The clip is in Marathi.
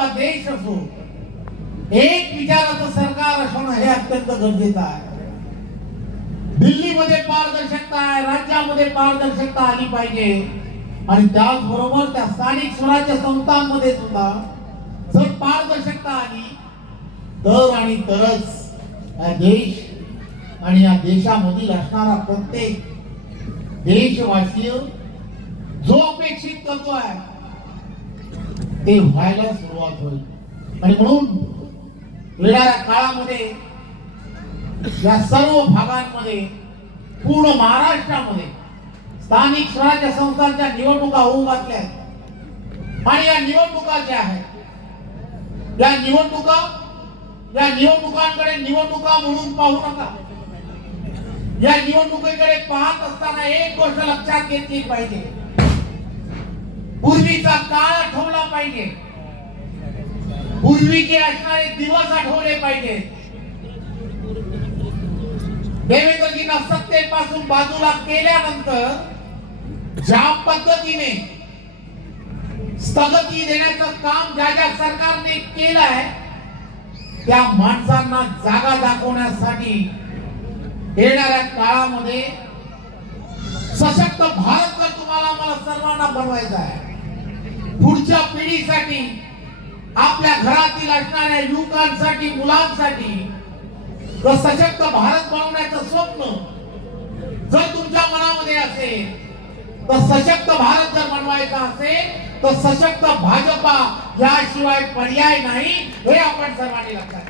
किंवा देश असो, एक विचाराचं सरकार असणं हे अत्यंत गरजेचं आहे. दिल्लीमध्ये पारदर्शकता आहे, राज्यामध्ये पारदर्शकता आली पाहिजे आणि त्याचबरोबर त्या स्थानिक स्वराज्य संस्थांमध्ये सुद्धा जर पारदर्शकता आली तर आणि तरच हा देश आणि या देशामधील असणारा प्रत्येक देशवासी जो अपेक्षित करतोय ते व्हायला सुरुवात होईल. आणि म्हणून येणाऱ्या काळामध्ये या सर्व भागांमध्ये पूर्ण महाराष्ट्रामध्ये स्थानिक स्वराज्य संस्थांच्या निवडणुका होऊ घातल्या आणि या निवडणुका ज्या आहेत या निवडणुकांकडे निवडणुका म्हणून पाहू नका. या निवडणुकीकडे पाहत असताना एक गोष्ट लक्षात घेतली पाहिजे, पूर्वीचा काळ आठवला पाहिजे, पूर्वीचे असणारे दिवस आठवले पाहिजे. देवेंद्रजींना सत्तेपासून बाजूला केल्यानंतर ज्या पद्धतीने स्थगिती देण्याचं काम ज्या ज्या सरकारने केलंय त्या माणसांना जागा दाखवण्यासाठी येणाऱ्या काळामध्ये सशक्त भारत जर तुम्हाला मला सर्वांना बनवायचा आहे, पुढच्या पिढीसाठी आपल्या घरातील असणाऱ्या युवकांसाठी मुलांसाठी जर सशक्त भारत बनवण्याचं स्वप्न जर तुमच्या मनामध्ये असेल तर सशक्त भारत जर बनवायचा असेल तर सशक्त भाजपा याशिवाय पर्याय नाही हे आपण सर्वांनी लक्षात